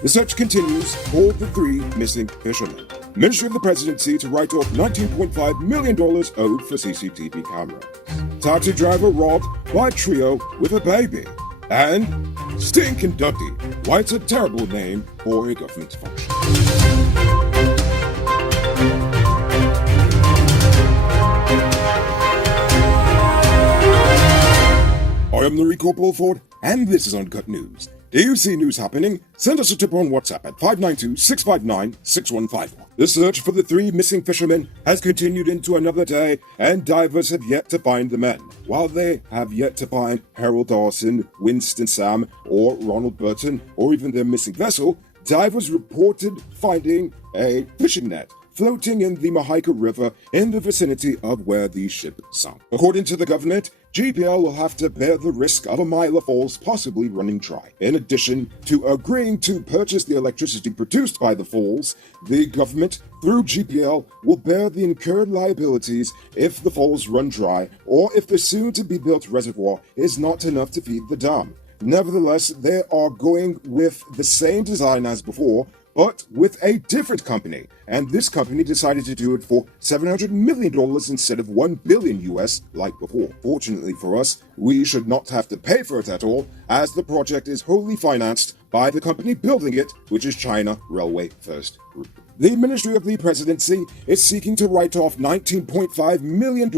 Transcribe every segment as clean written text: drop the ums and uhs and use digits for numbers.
The search continues for the three missing fishermen. Ministry of the Presidency to write off $19.5 million owed for CCTV cameras. Taxi driver robbed by trio with a baby. And Stinkin' Duddy, why it's a terrible name for a government function. I am Larry Corporal Ford, and this is Uncut News. Do you see news happening? Send us a tip on WhatsApp at 592-659-6151. The search for the three missing fishermen has continued into another day, and divers have yet to find the men. While they have yet to find Harold Dawson, Winston Sam, or Ronald Burton, or even their missing vessel, divers reported finding a fishing net floating in the Mahaica River in the vicinity of where the ship sunk. According to the government, GPL will have to bear the risk of a mile of falls possibly running dry. In addition to agreeing to purchase the electricity produced by the falls, the government, through GPL, will bear the incurred liabilities if the falls run dry or if the soon-to-be-built reservoir is not enough to feed the dam. Nevertheless, they are going with the same design as before, but with a different company, and this company decided to do it for $700 million instead of $1 billion US like before. Fortunately for us, we should not have to pay for it at all, as the project is wholly financed by the company building it, which is China Railway First Group. The Ministry of the Presidency is seeking to write off $19.5 million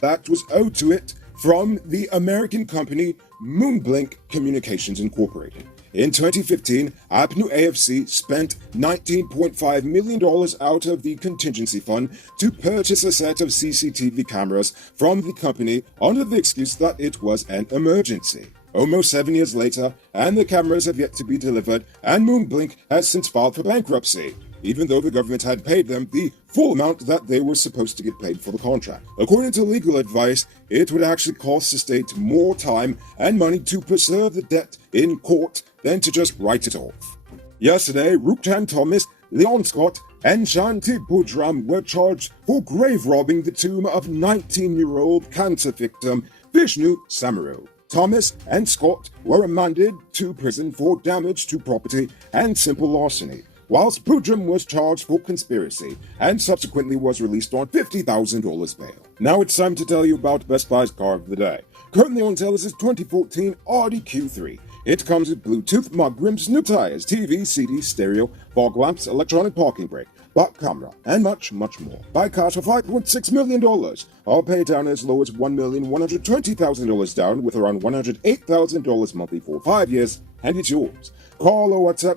that was owed to it from the American company Moonblink Communications Incorporated. In 2015, APNU AFC spent $19.5 million out of the contingency fund to purchase a set of CCTV cameras from the company under the excuse that it was an emergency. Almost 7 years later, and the cameras have yet to be delivered, and Moonblink has since filed for bankruptcy, even though the government had paid them the full amount that they were supposed to get paid for the contract. According to legal advice, it would actually cost the state more time and money to preserve the debt in court than to just write it off. Yesterday, Ruchtan Thomas, Leon Scott, and Shanti Budram were charged for grave robbing the tomb of 19-year-old cancer victim Vishnu Samaru. Thomas and Scott were remanded to prison for damage to property and simple larceny, whilst Budram was charged for conspiracy and subsequently was released on $50,000 bail. Now it's time to tell you about Best Buy's car of the day. Currently on sale is this 2014 Audi Q3. It comes with Bluetooth, mud rims, new tires, TV, CD, stereo, fog lamps, electronic parking brake, back camera, and much, much more. Buy cars for $5.6 million. I'll pay down as low as $1,120,000 down with around $108,000 monthly for 5 years, and it's yours. Call or WhatsApp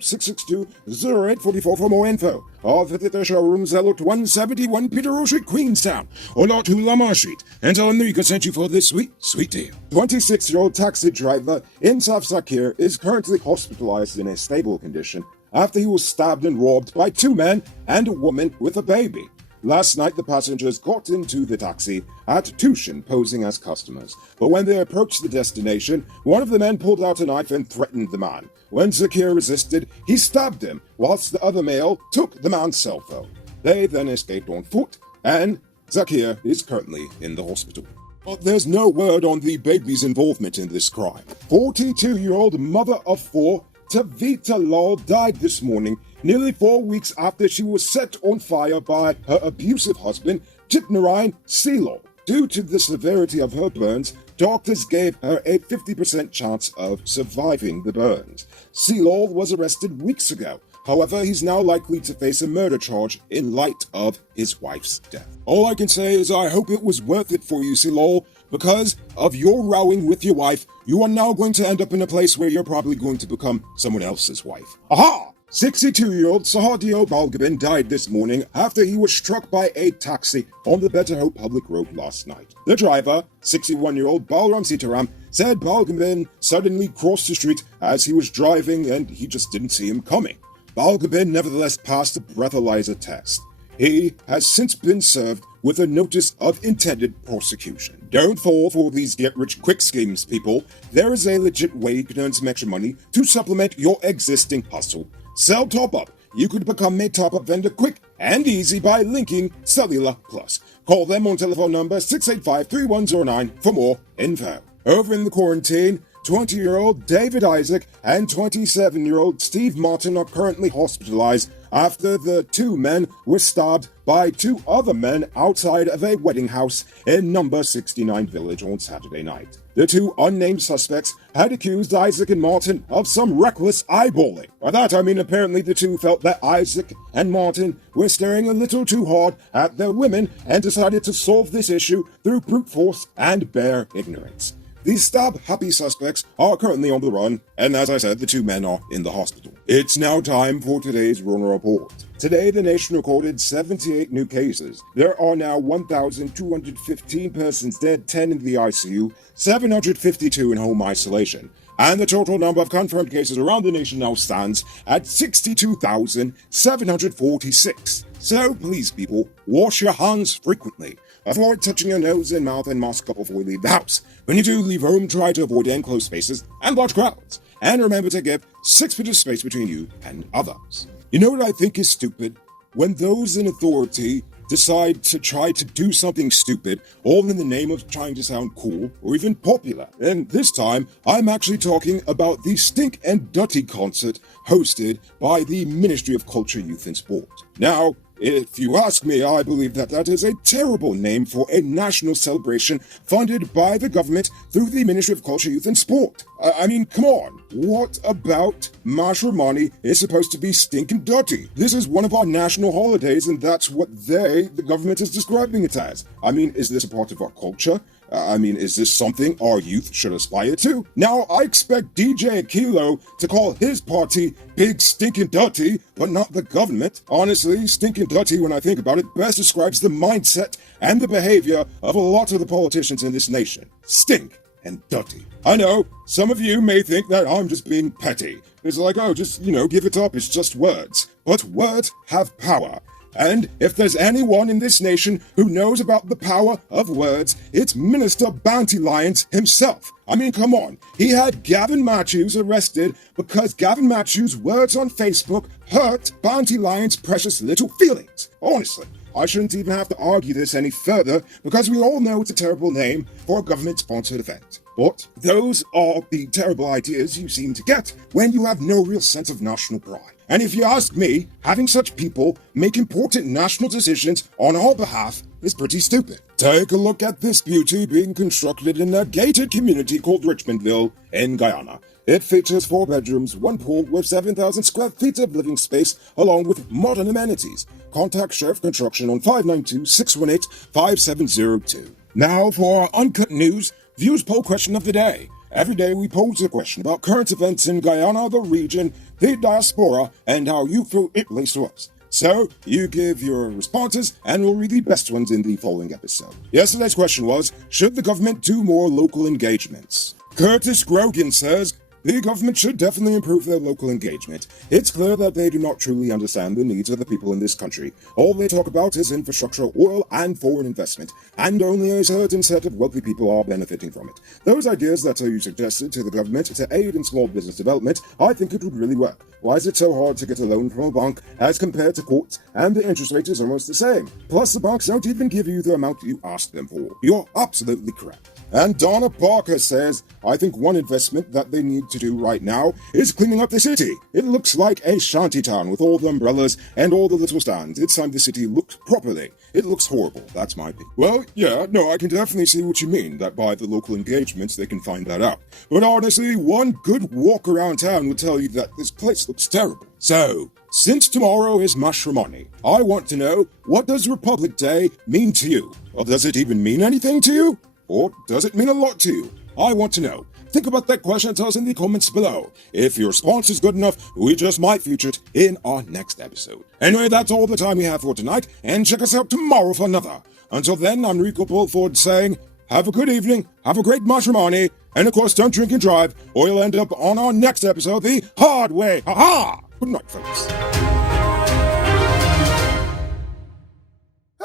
662-0844 for more info. Or visit their showrooms at 171 Peterborough Street, Queenstown, or Lot 2 Lamar Street, and tell them that we can send you for this sweet, sweet deal. 26-year-old taxi driver Insaf Zakir is currently hospitalized in a stable condition after he was stabbed and robbed by two men and a woman with a baby. Last night, the passengers got into the taxi at Tushin, posing as customers. But when they approached the destination, one of the men pulled out a knife and threatened the man. When Zakir resisted, he stabbed him, whilst the other male took the man's cell phone. They then escaped on foot, and Zakir is currently in the hospital. But there's no word on the baby's involvement in this crime. 42-year-old mother of four, Tavita Lal, died this morning, nearly 4 weeks after she was set on fire by her abusive husband, Jitnarayan Seelal. Due to the severity of her burns, doctors gave her a 50% chance of surviving the burns. Seelal was arrested weeks ago. However, he's now likely to face a murder charge in light of his wife's death. All I can say is I hope it was worth it for you, Seelal. Because of your rowing with your wife, you are now going to end up in a place where you're probably going to become someone else's wife. Aha! 62-year-old Sahadio Balgabin died this morning after he was struck by a taxi on the Better Hope Public Road last night. The driver, 61-year-old Balram Sitaram, said Balgabin suddenly crossed the street as he was driving and he just didn't see him coming. Balgabin nevertheless passed the breathalyzer test. He has since been served with a notice of intended prosecution. Don't fall for these get-rich-quick schemes, people. There is a legit way you can earn some extra money to supplement your existing hustle. Sell Top-Up. You could become a top-up vendor quick and easy by linking Cellular Plus. Call them on telephone number 685-3109 for more info. Over in the quarantine, 20-year-old David Isaac and 27-year-old Steve Martin are currently hospitalized after the two men were stabbed by two other men outside of a wedding house in number 69 Village on Saturday night. The two unnamed suspects had accused Isaac and Martin of some reckless eyeballing. By that I mean apparently the two felt that Isaac and Martin were staring a little too hard at their women and decided to solve this issue through brute force and bare ignorance. These stab-happy suspects are currently on the run, and as I said, the two men are in the hospital. It's now time for today's Runner Report. Today, the nation recorded 78 new cases. There are now 1,215 persons dead, 10 in the ICU, 752 in home isolation. And the total number of confirmed cases around the nation now stands at 62,746. So please, people, wash your hands frequently. Avoid touching your nose and mouth and mask up before you leave the house. When you do leave home, try to avoid enclosed spaces and large crowds. And remember to give 6 feet of space between you and others. You know what I think is stupid? When those in authority decide to try to do something stupid, all in the name of trying to sound cool or even popular. And this time, I'm actually talking about the Stink and Dutty concert hosted by the Ministry of Culture, Youth and Sport. Now, if you ask me, I believe that that is a terrible name for a national celebration funded by the government through the Ministry of Culture, Youth and Sport. I mean, come on. What about Matrimony is supposed to be stinking dirty? This is one of our national holidays, and that's what the government, is describing it as. I mean, is this a part of our culture? Is this something our youth should aspire to? Now, I expect DJ Kilo to call his party Big Stinkin' Dirty, but not the government. Honestly, Stinkin' Dirty, when I think about it, best describes the mindset and the behavior of a lot of the politicians in this nation. Stink and dirty. I know, some of you may think that I'm just being petty. It's like, oh, just, give it up, it's just words. But words have power. And if there's anyone in this nation who knows about the power of words, it's Minister Bounty Lions himself. I mean, come on. He had Gavin Matthews arrested because Gavin Matthews' words on Facebook hurt Bounty Lions' precious little feelings. Honestly, I shouldn't even have to argue this any further because we all know it's a terrible name for a government-sponsored event. But those are the terrible ideas you seem to get when you have no real sense of national pride. And if you ask me, having such people make important national decisions on our behalf is pretty stupid. Take a look at this beauty being constructed in a gated community called Richmondville in Guyana. It features 4 bedrooms, 1 pool with 7,000 square feet of living space, along with modern amenities. Contact Sheriff Construction on 592-618-5702. Now for our Uncut News Views Poll Question of the Day. Every day we pose a question about current events in Guyana, the region, the diaspora, and how you feel it relates to us. So, you give your responses, and we'll read the best ones in the following episode. Yesterday's question was, should the government do more local engagements? Curtis Grogan says, the government should definitely improve their local engagement. It's clear that they do not truly understand the needs of the people in this country. All they talk about is infrastructure, oil, and foreign investment, and only a certain set of wealthy people are benefiting from it. Those ideas that you suggested to the government to aid in small business development, I think it would really work. Why is it so hard to get a loan from a bank as compared to courts, and the interest rate is almost the same? Plus, the banks don't even give you the amount you asked them for. You're absolutely correct. And Donna Parker says, I think one investment that they need to do right now is cleaning up the city. It looks like a shantytown with all the umbrellas and all the little stands. It's time the city looked properly. It looks horrible, that's my opinion. Well, yeah, no, I can definitely see what you mean, that by the local engagements they can find that out. But honestly, one good walk around town will tell you that this place looks terrible. So, since tomorrow is Matrimony, I want to know, what does Republic Day mean to you? Or does it even mean anything to you? Or does it mean a lot to you? I want to know. Think about that question and tell us in the comments below. If your response is good enough, we just might feature it in our next episode. Anyway, that's all the time we have for tonight, and check us out tomorrow for another. Until then, I'm Rico Pulford saying, have a good evening, have a great matrimony, and of course, don't drink and drive, or you'll end up on our next episode the hard way. Ha-ha! Good night, folks.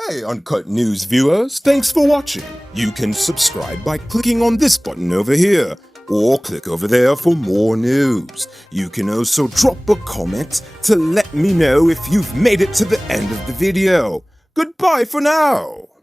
Hey, Uncut News viewers, thanks for watching. You can subscribe by clicking on this button over here, or click over there for more news. You can also drop a comment to let me know if you've made it to the end of the video. Goodbye for now.